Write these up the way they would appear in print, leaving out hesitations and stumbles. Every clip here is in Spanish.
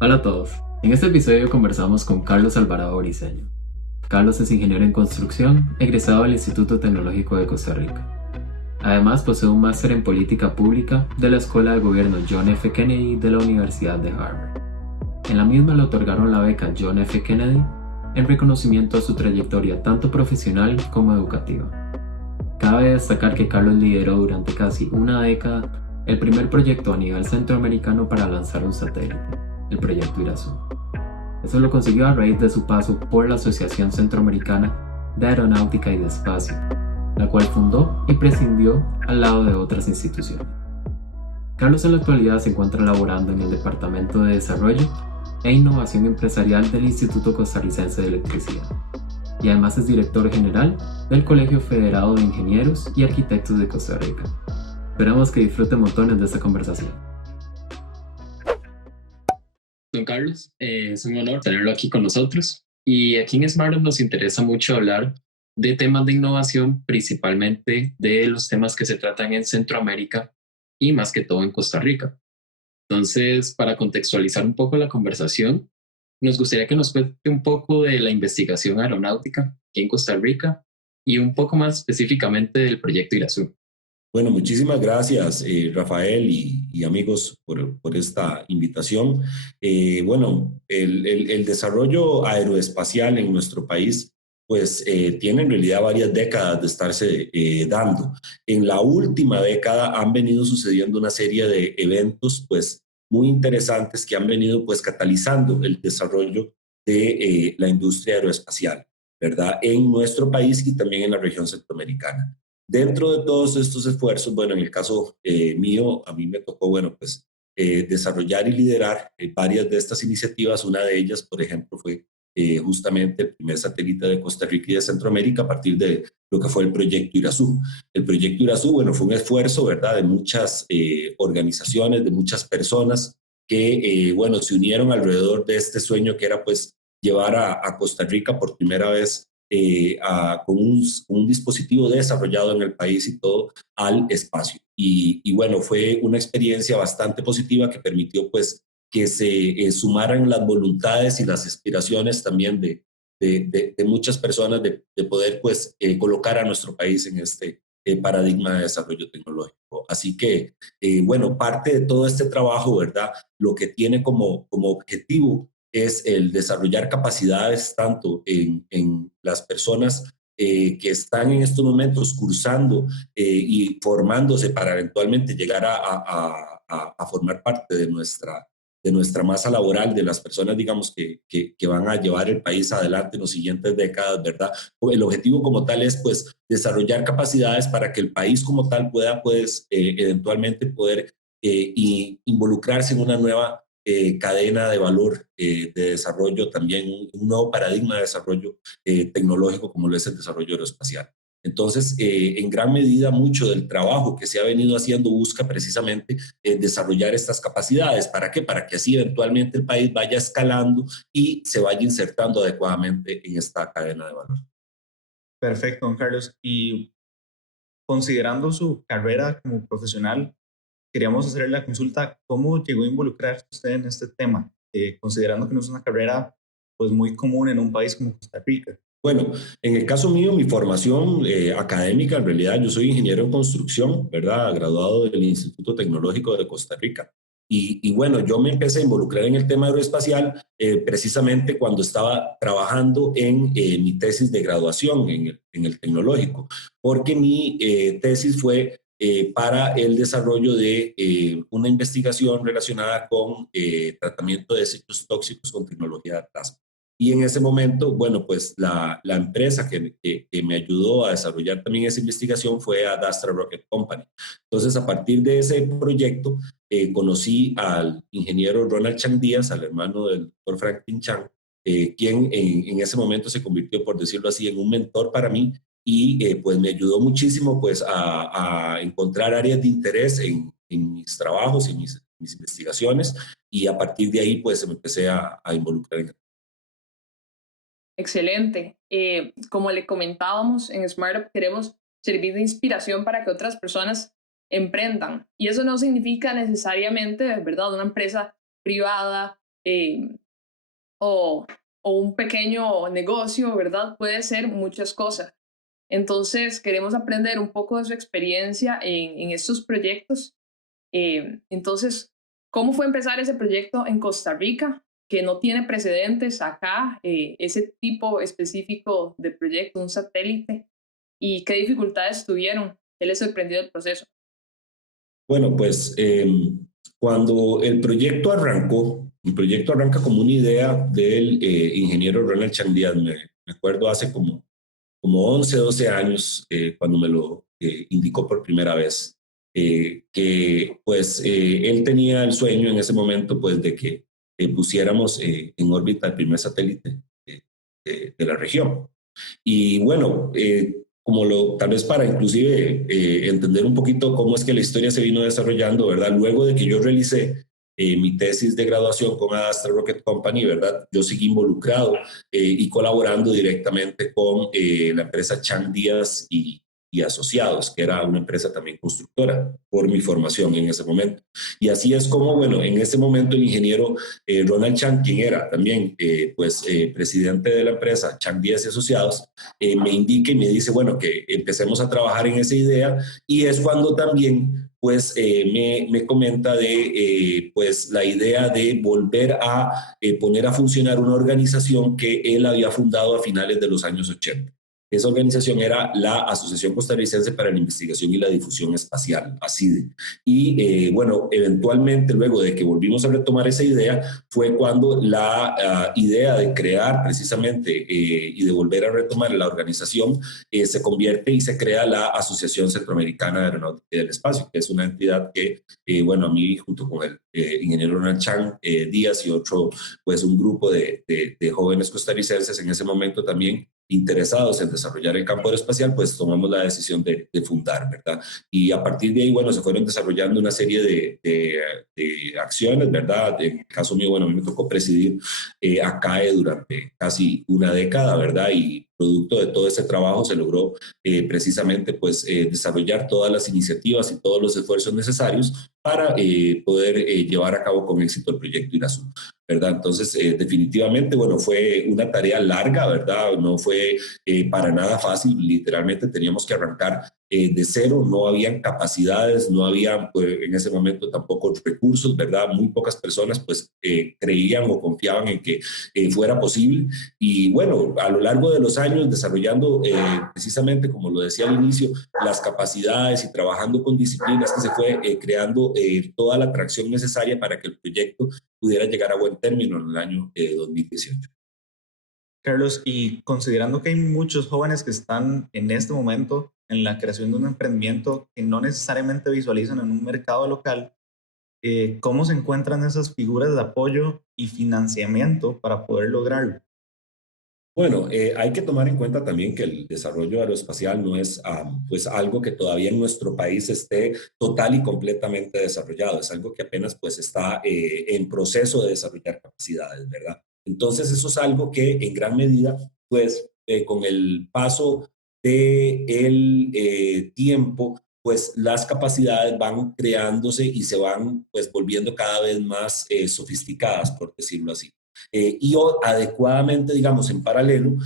Hola a todos. En este episodio conversamos con Carlos Alvarado Briceño. Carlos es ingeniero en construcción, egresado del Instituto Tecnológico de Costa Rica. Además posee un máster en política pública de la Escuela de Gobierno John F. Kennedy de la Universidad de Harvard. En la misma le otorgaron la beca John F. Kennedy en reconocimiento a su trayectoria tanto profesional como educativa. Cabe destacar que Carlos lideró durante casi una década el primer proyecto a nivel centroamericano para lanzar un satélite, el proyecto Irazú. Eso lo consiguió a raíz de su paso por la Asociación Centroamericana de Aeronáutica y de Espacio, la cual fundó y prescindió al lado de otras instituciones. Carlos en la actualidad se encuentra laborando en el Departamento de Desarrollo e Innovación Empresarial del Instituto Costarricense de Electricidad, y además es director general del Colegio Federado de Ingenieros y Arquitectos de Costa Rica. Esperamos que disfrute montones de esta conversación. Don Carlos, es un honor tenerlo aquí con nosotros. Y aquí en Smartup nos interesa mucho hablar de temas de innovación, principalmente de los temas que se tratan en Centroamérica y más que todo en Costa Rica. Entonces, para contextualizar un poco la conversación, nos gustaría que nos cuente un poco de la investigación aeronáutica aquí en Costa Rica y un poco más específicamente del proyecto Irazú. Bueno, muchísimas gracias, Rafael y amigos, por esta invitación. Bueno, el desarrollo aeroespacial en nuestro país, pues tiene en realidad varias décadas de estarse dando. En la última década han venido sucediendo una serie de eventos, pues, muy interesantes que han venido, pues, catalizando el desarrollo de la industria aeroespacial, ¿verdad? En nuestro país y también en la región centroamericana. Dentro de todos estos esfuerzos, bueno, en el caso mío, a mí me tocó, bueno, pues desarrollar y liderar varias de estas iniciativas. Una de ellas, por ejemplo, fue justamente el primer satélite de Costa Rica y de Centroamérica a partir de lo que fue el proyecto Irazú. El proyecto Irazú, bueno, fue un esfuerzo, ¿verdad?, de muchas organizaciones, de muchas personas que, bueno, se unieron alrededor de este sueño que era, pues, llevar a Costa Rica por primera vez con un dispositivo desarrollado en el país y todo al espacio. Y bueno, fue una experiencia bastante positiva que permitió pues que se sumaran las voluntades y las aspiraciones también de muchas personas de poder pues colocar a nuestro país en este paradigma de desarrollo tecnológico. Así que, bueno, parte de todo este trabajo, ¿verdad? Lo que tiene como objetivo es el desarrollar capacidades tanto en las personas que están en estos momentos cursando y formándose para eventualmente llegar a formar parte de nuestra masa laboral, de las personas, digamos, que van a llevar el país adelante en las siguientes décadas, ¿verdad? El objetivo como tal es, pues, desarrollar capacidades para que el país como tal pueda, pues, eventualmente poder involucrarse en una nueva cadena de valor de desarrollo, también un nuevo paradigma de desarrollo tecnológico como lo es el desarrollo aeroespacial. Entonces, en gran medida, mucho del trabajo que se ha venido haciendo busca precisamente desarrollar estas capacidades. ¿Para qué? Para que así eventualmente el país vaya escalando y se vaya insertando adecuadamente en esta cadena de valor. Perfecto, don Carlos. Y considerando su carrera como profesional, queríamos hacerle la consulta, ¿cómo llegó a involucrarse usted en este tema? Considerando que no es una carrera pues muy común en un país como Costa Rica. Bueno, en el caso mío, mi formación académica, en realidad yo soy ingeniero en construcción, ¿verdad? Graduado del Instituto Tecnológico de Costa Rica. Y bueno, yo me empecé a involucrar en el tema aeroespacial precisamente cuando estaba trabajando en mi tesis de graduación en el tecnológico, porque mi tesis fue para el desarrollo de una investigación relacionada con tratamiento de desechos tóxicos con tecnología de plasma. Y en ese momento, bueno, pues la empresa que me ayudó a desarrollar también esa investigación fue Adastra Rocket Company. Entonces, a partir de ese proyecto, conocí al ingeniero Ronald Chang Díaz, al hermano del doctor Franklin Chang, quien en ese momento se convirtió, por decirlo así, en un mentor para mí y pues me ayudó muchísimo pues a encontrar áreas de interés en mis trabajos y mis investigaciones y a partir de ahí pues me empecé a involucrar en. Excelente. Como le comentábamos en SmartUp, queremos servir de inspiración para que otras personas emprendan. Y eso no significa necesariamente, ¿verdad?, una empresa privada eh, o un pequeño negocio, ¿verdad? Puede ser muchas cosas. Entonces, queremos aprender un poco de su experiencia en estos proyectos. Entonces, ¿cómo fue empezar ese proyecto en Costa Rica, que no tiene precedentes acá, ese tipo específico de proyecto, un satélite? ¿Y qué dificultades tuvieron? ¿Qué les sorprendió del proceso? Bueno, pues cuando el proyecto arranca como una idea del ingeniero Ronald Chang Díaz, me acuerdo hace como 11, 12 años, cuando me lo indicó por primera vez, que pues él tenía el sueño en ese momento pues de que pusiéramos en órbita el primer satélite de la región. Y bueno, tal vez para inclusive entender un poquito cómo es que la historia se vino desarrollando, ¿verdad? Luego de que yo realicé mi tesis de graduación con Astra Rocket Company, ¿verdad? Yo seguí involucrado y colaborando directamente con la empresa Chang Díaz y Asociados, que era una empresa también constructora, por mi formación en ese momento. Y así es como, bueno, en ese momento el ingeniero Ronald Chang, quien era también presidente de la empresa Chang Díaz y Asociados, me indica y me dice, bueno, que empecemos a trabajar en esa idea, y es cuando también pues me comenta de pues la idea de volver a poner a funcionar una organización que él había fundado a finales de los años 80. Esa organización era la Asociación Costarricense para la Investigación y la Difusión Espacial, ACIDE. Y bueno, eventualmente, luego de que volvimos a retomar esa idea, fue cuando la idea de crear precisamente y de volver a retomar la organización se convierte y se crea la Asociación Centroamericana de Aeronáutica y del Espacio, que es una entidad que, bueno, a mí junto con el ingeniero Ronald Chang Díaz y otro, pues un grupo de jóvenes costarricenses en ese momento también interesados en desarrollar el campo aeroespacial, pues tomamos la decisión de fundar, ¿verdad? Y a partir de ahí, bueno, se fueron desarrollando una serie de acciones, ¿verdad? En el caso mío, bueno, a mí me tocó presidir ACAE durante casi una década, ¿verdad? Y producto de todo ese trabajo se logró precisamente pues desarrollar todas las iniciativas y todos los esfuerzos necesarios para poder llevar a cabo con éxito el proyecto IRASU, ¿verdad? Entonces, definitivamente, bueno, fue una tarea larga, ¿verdad? No fue para nada fácil, literalmente teníamos que arrancar de cero, no habían capacidades, no había pues, en ese momento tampoco recursos, ¿verdad? Muy pocas personas pues creían o confiaban en que fuera posible, y bueno, a lo largo de los años desarrollando precisamente, como lo decía al inicio, las capacidades y trabajando con disciplinas que se fue creando toda la atracción necesaria para que el proyecto pudiera llegar a buen término en el año 2018. Carlos, y considerando que hay muchos jóvenes que están en este momento en la creación de un emprendimiento que no necesariamente visualizan en un mercado local, ¿cómo se encuentran esas figuras de apoyo y financiamiento para poder lograrlo? Bueno, hay que tomar en cuenta también que el desarrollo aeroespacial no es pues algo que todavía en nuestro país esté total y completamente desarrollado, es algo que apenas pues está en proceso de desarrollar capacidades, ¿verdad? Entonces eso es algo que en gran medida pues con el paso del tiempo pues las capacidades van creándose y se van pues volviendo cada vez más sofisticadas, por decirlo así. Adecuadamente, digamos, en paralelo,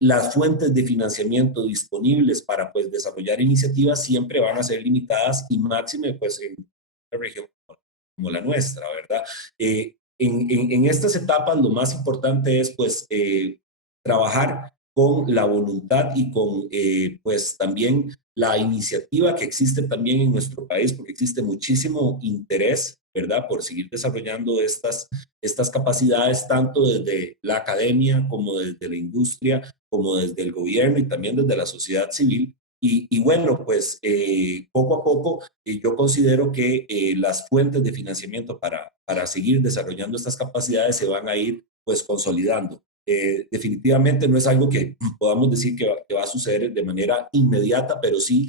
las fuentes de financiamiento disponibles para pues, desarrollar iniciativas siempre van a ser limitadas y máxime pues, en una región como la nuestra, ¿verdad? En estas etapas lo más importante es pues trabajar con la voluntad y con pues también la iniciativa que existe también en nuestro país, porque existe muchísimo interés, ¿verdad?, por seguir desarrollando estas capacidades, tanto desde la academia como desde la industria, como desde el gobierno y también desde la sociedad civil. Y bueno, pues poco a poco yo considero que las fuentes de financiamiento para seguir desarrollando estas capacidades se van a ir pues consolidando. Definitivamente no es algo que podamos decir que va a suceder de manera inmediata, pero sí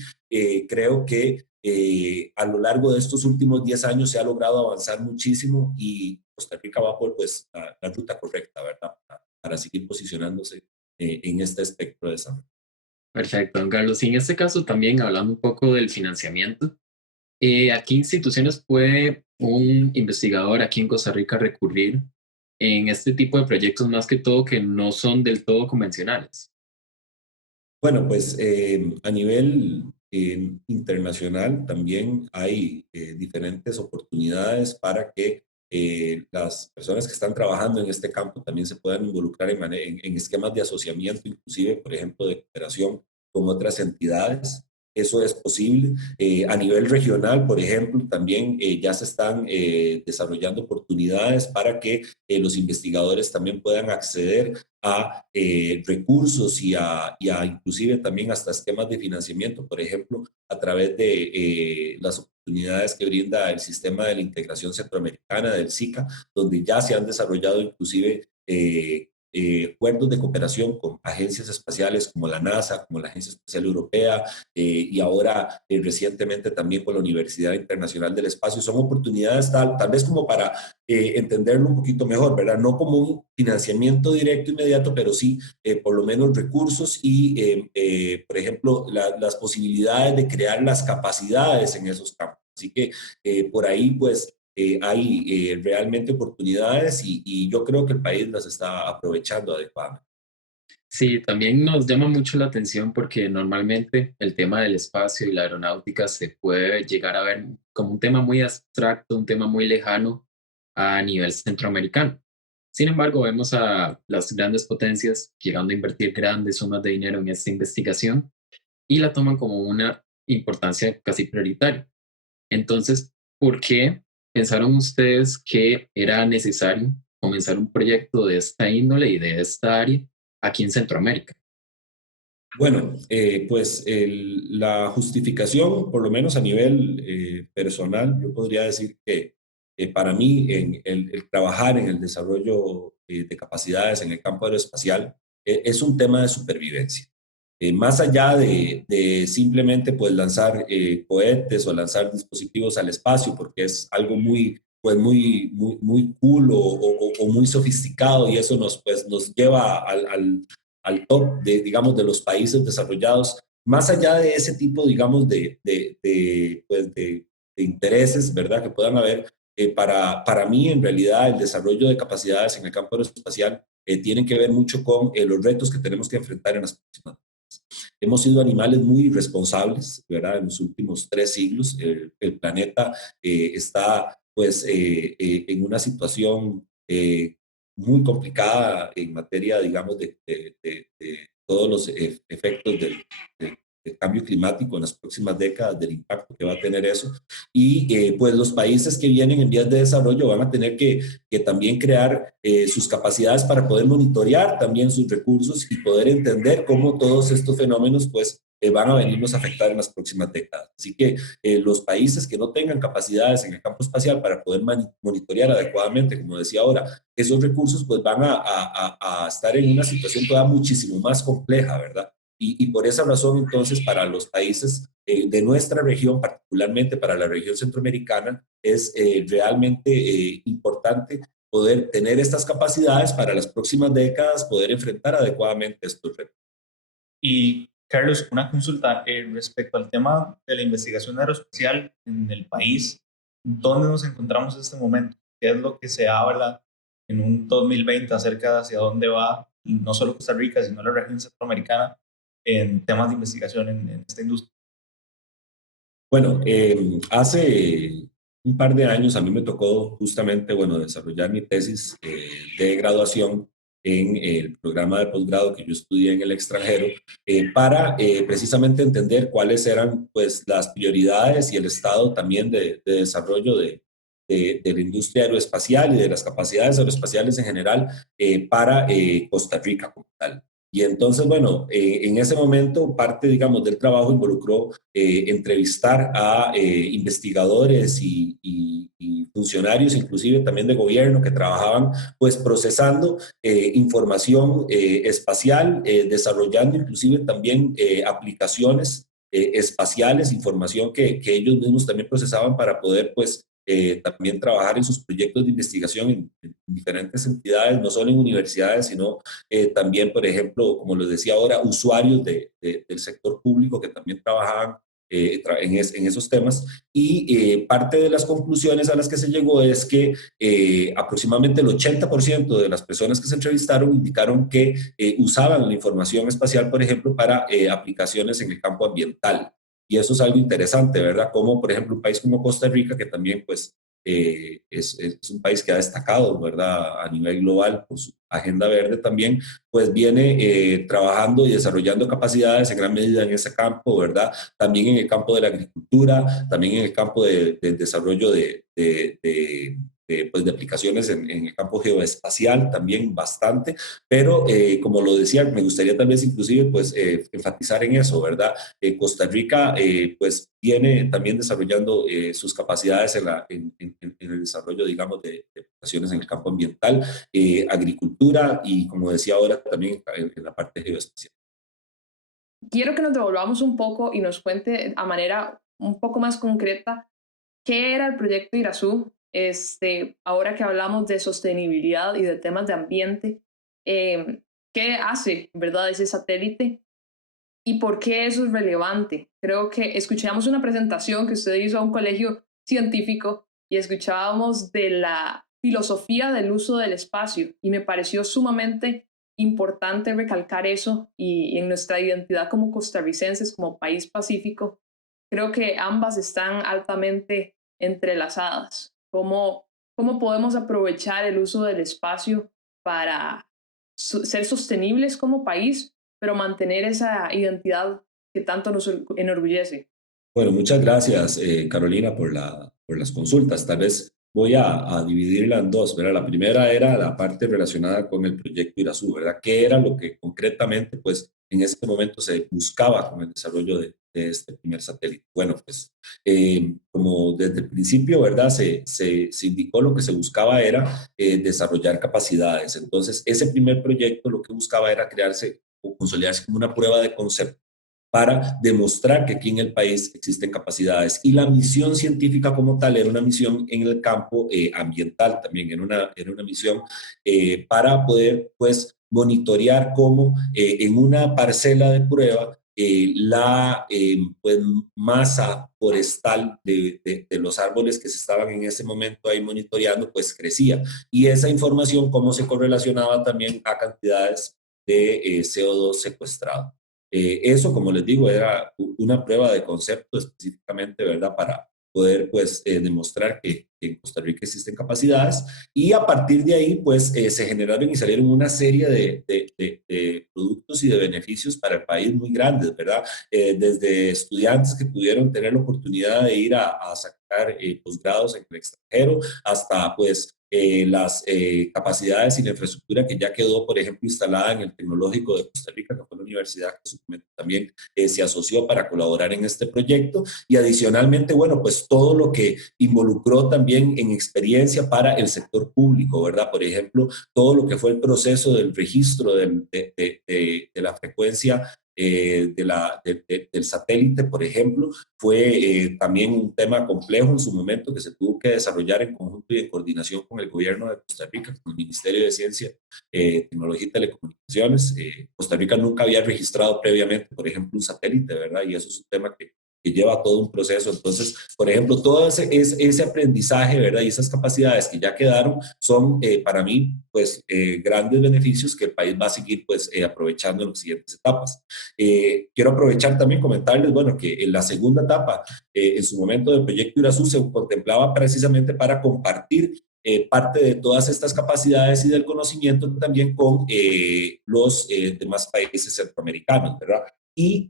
creo que a lo largo de estos últimos 10 años se ha logrado avanzar muchísimo y Costa Rica va por pues, la ruta correcta, ¿verdad? Para seguir posicionándose en este espectro de desarrollo. Perfecto, don Carlos. Y en este caso también hablando un poco del financiamiento, ¿a qué instituciones puede un investigador aquí en Costa Rica recurrir en este tipo de proyectos más que todo que no son del todo convencionales? Bueno, pues a nivel internacional también hay diferentes oportunidades para que las personas que están trabajando en este campo también se puedan involucrar en esquemas de asociamiento, inclusive, por ejemplo, de cooperación con otras entidades. Eso es posible. A nivel regional, por ejemplo, también ya se están desarrollando oportunidades para que los investigadores también puedan acceder a recursos y a inclusive también hasta esquemas de financiamiento, por ejemplo, a través de las oportunidades que brinda el sistema de la integración centroamericana del SICA, donde ya se han desarrollado inclusive acuerdos de cooperación con agencias espaciales como la NASA, como la Agencia Espacial Europea y ahora recientemente también con la Universidad Internacional del Espacio. Son oportunidades tal vez como para entenderlo un poquito mejor, ¿verdad? No como un financiamiento directo inmediato, pero sí por lo menos recursos y, por ejemplo, las posibilidades de crear las capacidades en esos campos. Así que por ahí, pues, hay realmente oportunidades y yo creo que el país las está aprovechando adecuadamente. Sí, también nos llama mucho la atención porque normalmente el tema del espacio y la aeronáutica se puede llegar a ver como un tema muy abstracto, un tema muy lejano a nivel centroamericano. Sin embargo, vemos a las grandes potencias llegando a invertir grandes sumas de dinero en esta investigación y la toman como una importancia casi prioritaria. Entonces, ¿por qué pensaron ustedes que era necesario comenzar un proyecto de esta índole y de esta área aquí en Centroamérica? Bueno, pues la justificación, por lo menos a nivel personal, yo podría decir que para mí el trabajar en el desarrollo de capacidades en el campo aeroespacial es un tema de supervivencia. Más allá de simplemente pues lanzar cohetes o lanzar dispositivos al espacio, porque es algo muy, pues muy cool o muy sofisticado y eso nos lleva al top de, digamos, de los países desarrollados, más allá de ese tipo, digamos, pues de intereses, ¿verdad?, que puedan haber, para mí, en realidad, el desarrollo de capacidades en el campo aeroespacial tienen que ver mucho con los retos que tenemos que enfrentar en las próximas. Hemos sido animales muy irresponsables, ¿verdad? En los últimos 3 siglos, el planeta está, pues, en una situación muy complicada en materia, digamos, de todos los efectos del cambio climático en las próximas décadas, del impacto que va a tener eso. Y pues los países que vienen en vías de desarrollo van a tener que también crear sus capacidades para poder monitorear también sus recursos y poder entender cómo todos estos fenómenos pues van a venirnos a afectar en las próximas décadas. Así que los países que no tengan capacidades en el campo espacial para poder monitorear adecuadamente, como decía ahora, esos recursos pues van a estar en una situación todavía muchísimo más compleja, ¿verdad? Y por esa razón, entonces, para los países de nuestra región, particularmente para la región centroamericana, es realmente importante poder tener estas capacidades para las próximas décadas, poder enfrentar adecuadamente estos retos. Y Carlos, una consulta respecto al tema de la investigación aeroespacial en el país. ¿Dónde nos encontramos en este momento? ¿Qué es lo que se habla en un 2020 acerca de hacia dónde va no solo Costa Rica, sino la región centroamericana en temas de investigación en esta industria? Bueno, hace un par de años a mí me tocó justamente, bueno, desarrollar mi tesis de graduación en el programa de posgrado que yo estudié en el extranjero para precisamente entender cuáles eran pues las prioridades y el estado también de desarrollo de la industria aeroespacial y de las capacidades aeroespaciales en general para Costa Rica como tal. Y entonces, bueno, en ese momento parte, digamos, del trabajo involucró entrevistar a investigadores y funcionarios, inclusive también de gobierno, que trabajaban pues procesando información espacial, desarrollando inclusive también aplicaciones espaciales, información que ellos mismos también procesaban para poder pues también trabajar en sus proyectos de investigación en diferentes entidades, no solo en universidades, sino también, por ejemplo, como les decía ahora, usuarios del sector público que también trabajaban en esos temas. Y parte de las conclusiones a las que se llegó es que aproximadamente el 80% de las personas que se entrevistaron indicaron que usaban la información espacial, por ejemplo, para aplicaciones en el campo ambiental. Y eso es algo interesante, ¿verdad? Como, por ejemplo, un país como Costa Rica, que también, pues, es un país que ha destacado, ¿verdad? A nivel global por su agenda verde también, pues viene trabajando y desarrollando capacidades en gran medida en ese campo, ¿verdad? También en el campo de la agricultura, también en el campo del desarrollo pues de aplicaciones en el campo geoespacial también bastante, pero como lo decía, me gustaría tal vez inclusive pues enfatizar en eso, ¿verdad? Costa Rica pues viene también desarrollando sus capacidades en el desarrollo, digamos, de aplicaciones en el campo ambiental, agricultura y, como decía ahora, también en la parte geoespacial. Quiero que nos devolvamos un poco y nos cuente a manera un poco más concreta qué era el proyecto Irazú. Ahora que hablamos de sostenibilidad y de temas de ambiente, ¿qué hace, verdad, ese satélite y por qué eso es relevante? Creo que escuchamos una presentación que usted hizo a un colegio científico y escuchábamos de la filosofía del uso del espacio y me pareció sumamente importante recalcar eso y en nuestra identidad como costarricenses, como país pacífico, creo que ambas están altamente entrelazadas. ¿Cómo podemos aprovechar el uso del espacio para ser sostenibles como país, pero mantener esa identidad que tanto nos enorgullece? Bueno, muchas gracias, Carolina, por las consultas. Tal vez voy a dividirla en dos, ¿verdad? La primera era la parte relacionada con el proyecto Irazú, ¿verdad? ¿Qué era lo que concretamente, pues, en ese momento se buscaba con el desarrollo de este primer satélite? Bueno, pues, como desde el principio, ¿verdad? Se indicó lo que se buscaba era desarrollar capacidades. Entonces, ese primer proyecto lo que buscaba era crearse o consolidarse como una prueba de concepto para demostrar que aquí en el país existen capacidades. Y la misión científica como tal era una misión en el campo ambiental también, era una misión para poder pues monitorear cómo en una parcela de prueba la pues, masa forestal de los árboles que se estaban en ese momento ahí monitoreando, pues crecía. Y esa información, cómo se correlacionaba también a cantidades de CO2 secuestrado. Eso, como les digo, era una prueba de concepto específicamente, ¿verdad? Para poder, pues, demostrar que en Costa Rica existen capacidades y a partir de ahí, pues, se generaron y salieron una serie de productos y de beneficios para el país muy grandes, ¿verdad? Desde estudiantes que pudieron tener la oportunidad de ir a sacar posgrados en el extranjero hasta, pues, las capacidades y la infraestructura que ya quedó, por ejemplo, instalada en el Tecnológico de Costa Rica, que fue la universidad que en su momento también se asoció para colaborar en este proyecto. Y adicionalmente, bueno, pues todo lo que involucró también en experiencia para el sector público, ¿verdad? Por ejemplo, todo lo que fue el proceso del registro de la frecuencia del satélite, por ejemplo, fue también un tema complejo en su momento que se tuvo que desarrollar en conjunto y en coordinación con el gobierno de Costa Rica, con el Ministerio de Ciencia, Tecnología y Telecomunicaciones. Costa Rica nunca había registrado previamente, por ejemplo, un satélite, ¿verdad? Y eso es un tema que lleva todo un proceso. Entonces, por ejemplo, todo ese aprendizaje, ¿verdad? Y esas capacidades que ya quedaron son para mí, pues, grandes beneficios que el país va a seguir, pues, aprovechando en las siguientes etapas. Quiero aprovechar también comentarles, bueno, que en la segunda etapa, en su momento del proyecto Irazú, se contemplaba precisamente para compartir parte de todas estas capacidades y del conocimiento también con los demás países centroamericanos, ¿verdad? Y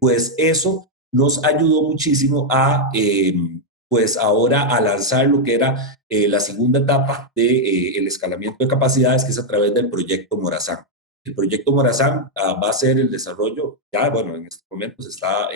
pues eso nos ayudó muchísimo a, pues ahora a lanzar lo que era la segunda etapa del el escalamiento de capacidades, que es a través del proyecto Morazán. El proyecto Morazán va a ser el desarrollo, ya bueno, en este momento se está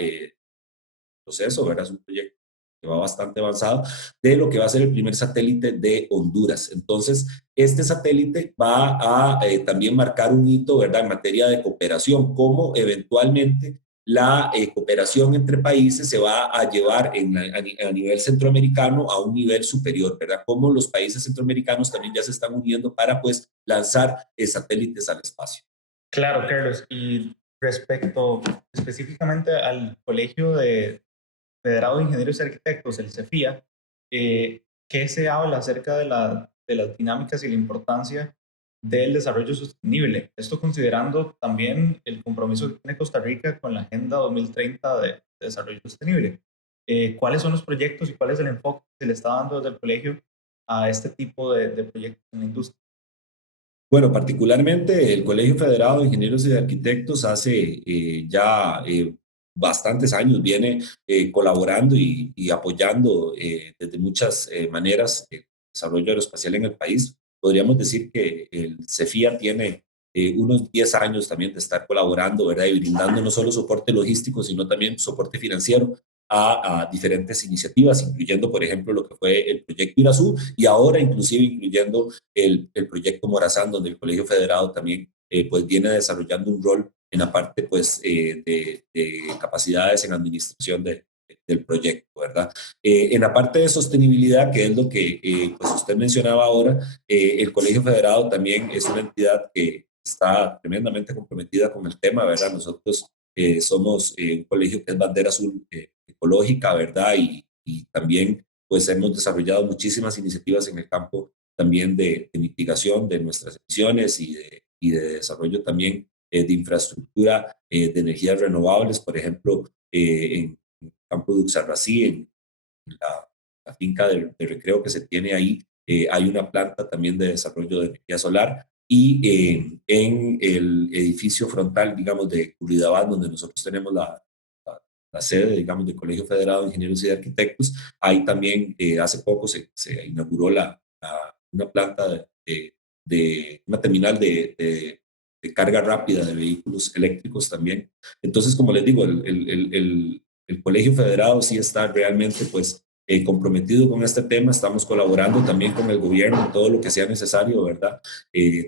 proceso, ¿verdad? Es un proyecto que va bastante avanzado, de lo que va a ser el primer satélite de Honduras. Entonces, este satélite va a también marcar un hito, ¿verdad? En materia de cooperación, como eventualmente la cooperación entre países se va a llevar a nivel centroamericano a un nivel superior, ¿verdad? Como los países centroamericanos también ya se están uniendo para, pues, lanzar satélites al espacio. Claro, Carlos. Y respecto específicamente al colegio de Federado de Ingenieros y Arquitectos, el CEFIA, ¿qué se habla acerca de las dinámicas y la importancia del desarrollo sostenible? Esto considerando también el compromiso que tiene Costa Rica con la Agenda 2030 de Desarrollo Sostenible. ¿Cuáles son los proyectos y cuál es el enfoque que se le está dando desde el colegio a este tipo de proyectos en la industria? Bueno, particularmente el Colegio Federado de Ingenieros y de Arquitectos hace ya bastantes años viene colaborando y apoyando desde muchas maneras el desarrollo aeroespacial en el país. Podríamos decir que el CEFIA tiene unos 10 años también de estar colaborando, ¿verdad? Y brindando no solo soporte logístico, sino también soporte financiero a diferentes iniciativas, incluyendo, por ejemplo, lo que fue el proyecto Irazú y ahora inclusive incluyendo el proyecto Morazán, donde el Colegio Federado también pues viene desarrollando un rol en la parte pues de capacidades en administración del proyecto, ¿verdad? En la parte de sostenibilidad, que es lo que pues usted mencionaba ahora, el Colegio Federado también es una entidad que está tremendamente comprometida con el tema, ¿verdad? Nosotros somos un colegio que es bandera azul ecológica, ¿verdad? Y también pues hemos desarrollado muchísimas iniciativas en el campo también de mitigación de nuestras emisiones y de desarrollo también de infraestructura de energías renovables, por ejemplo, en el campo de Uxarrací, en la finca de recreo que se tiene ahí, hay una planta también de desarrollo de energía solar y en el edificio frontal, digamos, de Curridabat, donde nosotros tenemos la sede, digamos, del Colegio Federado de Ingenieros y de Arquitectos, ahí también hace poco se inauguró una planta una terminal de carga rápida de vehículos eléctricos también. Entonces, como les digo, el Colegio Federado sí está realmente pues comprometido con este tema, estamos colaborando también con el gobierno en todo lo que sea necesario, ¿verdad?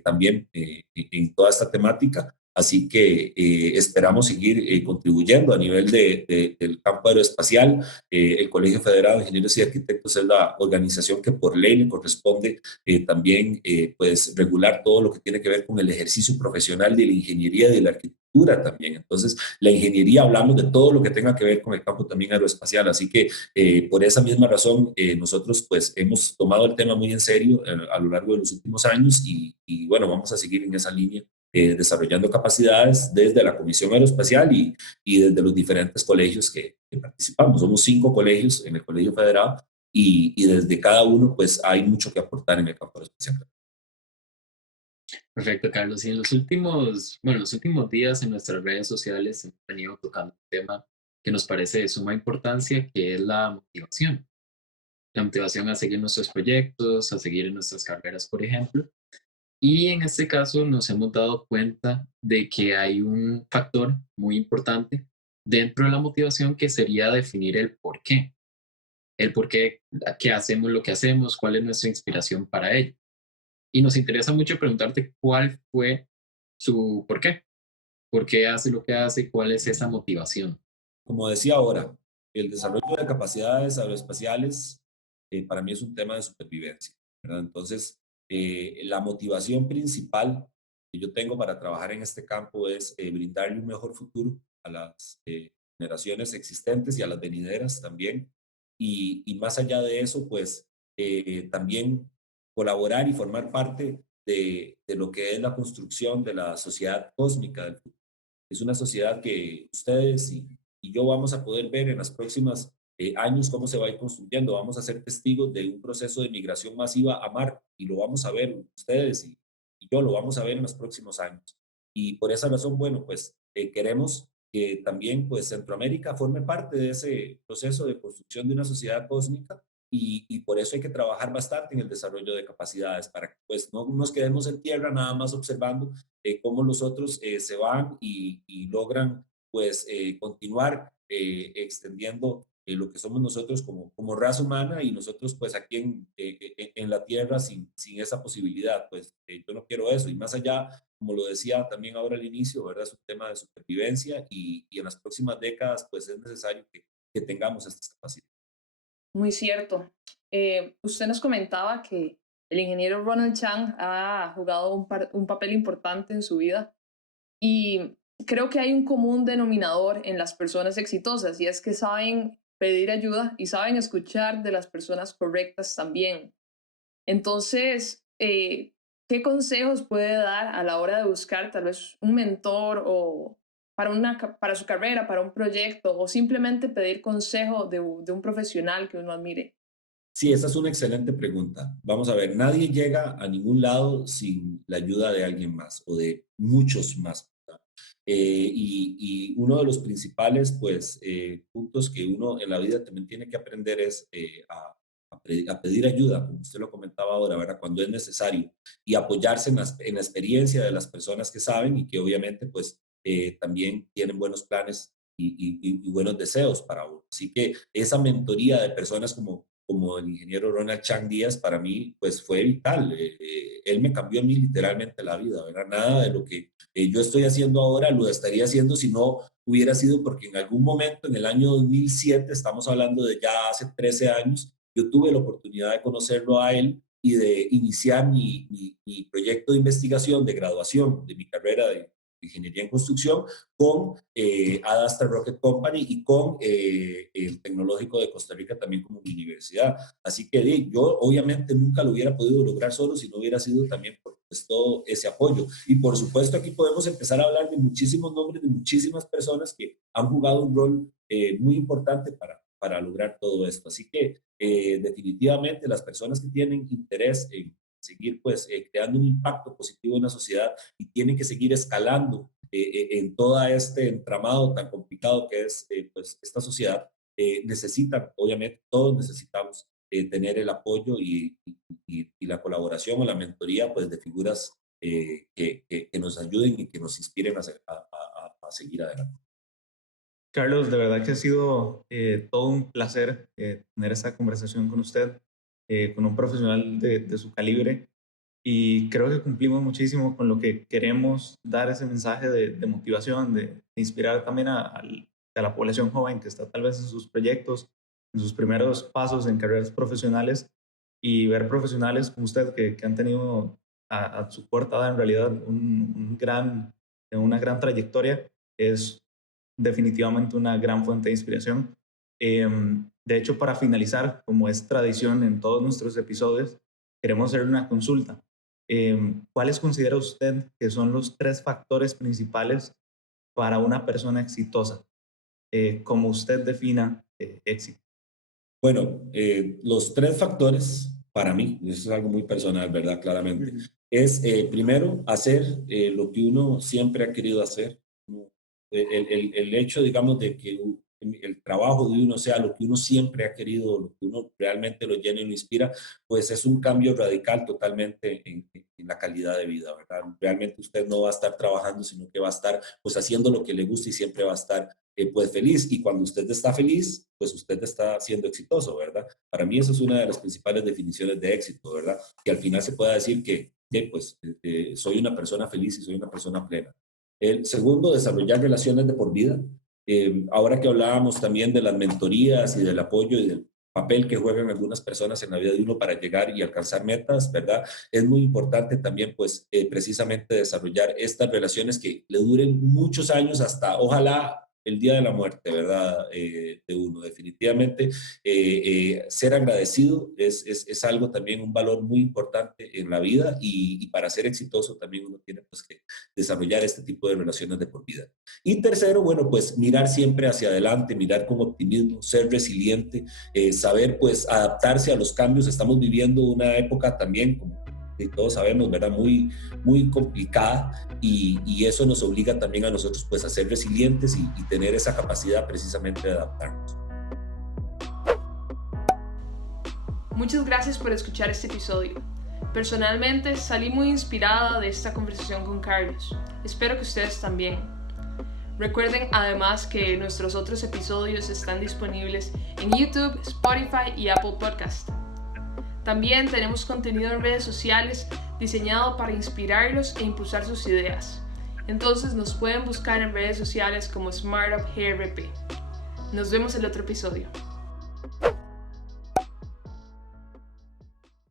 También en toda esta temática. Así que esperamos seguir contribuyendo a nivel del campo aeroespacial. El Colegio Federado de Ingenieros y Arquitectos es la organización que por ley le corresponde también pues regular todo lo que tiene que ver con el ejercicio profesional de la ingeniería y de la arquitectura también. Entonces, la ingeniería hablamos de todo lo que tenga que ver con el campo también aeroespacial. Así que por esa misma razón, nosotros pues hemos tomado el tema muy en serio a lo largo de los últimos años y bueno, vamos a seguir en esa línea desarrollando capacidades desde la Comisión Aeroespacial y desde los diferentes colegios que participamos. Somos 5 colegios en el Colegio Federado y desde cada uno pues hay mucho que aportar en el campo aeroespacial. Perfecto, Carlos. Y en los últimos días en nuestras redes sociales hemos venido tocando un tema que nos parece de suma importancia, que es la motivación. La motivación a seguir nuestros proyectos, a seguir en nuestras carreras, por ejemplo. Y en este caso nos hemos dado cuenta de que hay un factor muy importante dentro de la motivación que sería definir el por qué. El por qué, qué hacemos lo que hacemos, cuál es nuestra inspiración para ello. Y nos interesa mucho preguntarte cuál fue su por qué hace lo que hace, cuál es esa motivación. Como decía ahora, el desarrollo de capacidades aeroespaciales para mí es un tema de supervivencia, ¿verdad? Entonces, la motivación principal que yo tengo para trabajar en este campo es brindarle un mejor futuro a las generaciones existentes y a las venideras también. Y más allá de eso, pues también colaborar y formar parte de lo que es la construcción de la sociedad cósmica del futuro. Es una sociedad que ustedes y yo vamos a poder ver en las próximas años cómo se va a ir construyendo. Vamos a ser testigos de un proceso de migración masiva a Marte y lo vamos a ver ustedes y yo lo vamos a ver en los próximos años. Y por esa razón, bueno, pues queremos que también pues Centroamérica forme parte de ese proceso de construcción de una sociedad cósmica y por eso hay que trabajar bastante en el desarrollo de capacidades para que pues no nos quedemos en tierra nada más observando cómo los otros se van y logran pues continuar extendiendo lo que somos nosotros como raza humana y nosotros pues aquí en la tierra sin esa posibilidad, pues yo no quiero eso y más allá, como lo decía también ahora al inicio, ¿verdad? Es un tema de supervivencia y en las próximas décadas pues es necesario que tengamos estas capacidades. Muy cierto. Usted nos comentaba que el ingeniero Ronald Chang ha jugado un papel importante en su vida y creo que hay un común denominador en las personas exitosas y es que saben pedir ayuda y saben escuchar de las personas correctas también. Entonces, ¿qué consejos puede dar a la hora de buscar tal vez un mentor o para su carrera, para un proyecto, o simplemente pedir consejo de un profesional que uno admire? Sí, esa es una excelente pregunta. Vamos a ver, nadie llega a ningún lado sin la ayuda de alguien más o de muchos más. Y uno de los principales pues, puntos que uno en la vida también tiene que aprender es a pedir ayuda, como usted lo comentaba ahora, ¿verdad? Cuando es necesario, y apoyarse en la experiencia de las personas que saben y que obviamente pues también tienen buenos planes y buenos deseos para uno. Así que esa mentoría de personas como el ingeniero Ronald Chang Díaz, para mí, pues fue vital. Él me cambió a mí literalmente la vida, ¿verdad? Nada de lo que yo estoy haciendo ahora lo estaría haciendo si no hubiera sido porque en algún momento, en el año 2007, estamos hablando de ya hace 13 años, yo tuve la oportunidad de conocerlo a él y de iniciar mi proyecto de investigación, de graduación de mi carrera de ingeniería en construcción con Ad Astra Rocket Company y con el Tecnológico de Costa Rica también como universidad. Así que yo obviamente nunca lo hubiera podido lograr solo si no hubiera sido también por pues, todo ese apoyo. Y por supuesto aquí podemos empezar a hablar de muchísimos nombres de muchísimas personas que han jugado un rol muy importante para lograr todo esto. Así que definitivamente las personas que tienen interés en seguir pues creando un impacto positivo en la sociedad y tienen que seguir escalando en todo este entramado tan complicado que es pues esta sociedad, necesitan, obviamente todos necesitamos tener el apoyo y la colaboración o la mentoría pues de figuras que nos ayuden y que nos inspiren a seguir adelante. Carlos, de verdad que ha sido todo un placer tener esta conversación con usted, con un profesional de su calibre, y creo que cumplimos muchísimo con lo que queremos dar, ese mensaje de motivación, de inspirar también a la población joven que está tal vez en sus proyectos, en sus primeros pasos en carreras profesionales, y ver profesionales como usted que han tenido a su corta edad en realidad una gran trayectoria es definitivamente una gran fuente de inspiración. De hecho, para finalizar, como es tradición en todos nuestros episodios, queremos hacer una consulta. ¿Cuáles considera usted que son los 3 factores principales para una persona exitosa? Como usted defina éxito. Bueno, los 3 factores para mí, eso es algo muy personal, ¿verdad? Claramente, es primero hacer lo que uno siempre ha querido hacer. El hecho, digamos, de que el trabajo de uno sea lo que uno siempre ha querido, lo que uno realmente lo llena y lo inspira, pues es un cambio radical totalmente en la calidad de vida, ¿verdad? Realmente usted no va a estar trabajando, sino que va a estar pues haciendo lo que le gusta y siempre va a estar pues feliz. Y cuando usted está feliz, pues usted está siendo exitoso, ¿verdad? Para mí eso es una de las principales definiciones de éxito, ¿verdad? Que al final se pueda decir que pues soy una persona feliz y soy una persona plena. El segundo, desarrollar relaciones de por vida. Ahora que hablábamos también de las mentorías y del apoyo y del papel que juegan algunas personas en la vida de uno para llegar y alcanzar metas, ¿verdad? Es muy importante también, pues, precisamente desarrollar estas relaciones que le duren muchos años hasta, ojalá, el día de la muerte, ¿verdad? De uno. Definitivamente, ser agradecido es algo también, un valor muy importante en la vida y para ser exitoso también uno tiene pues, que desarrollar este tipo de relaciones de por vida. Y tercero, bueno, pues mirar siempre hacia adelante, mirar con optimismo, ser resiliente, saber pues adaptarse a los cambios. Estamos viviendo una época también, como todos sabemos, ¿verdad? Muy, muy complicada y eso nos obliga también a nosotros pues a ser resilientes y tener esa capacidad precisamente de adaptarnos. Muchas gracias por escuchar este episodio. Personalmente salí muy inspirada de esta conversación con Carlos. Espero que ustedes también. Recuerden además que nuestros otros episodios están disponibles en YouTube, Spotify y Apple Podcast. También tenemos contenido en redes sociales diseñado para inspirarlos e impulsar sus ideas. Entonces nos pueden buscar en redes sociales como SmartUp GRP. Nos vemos en el otro episodio.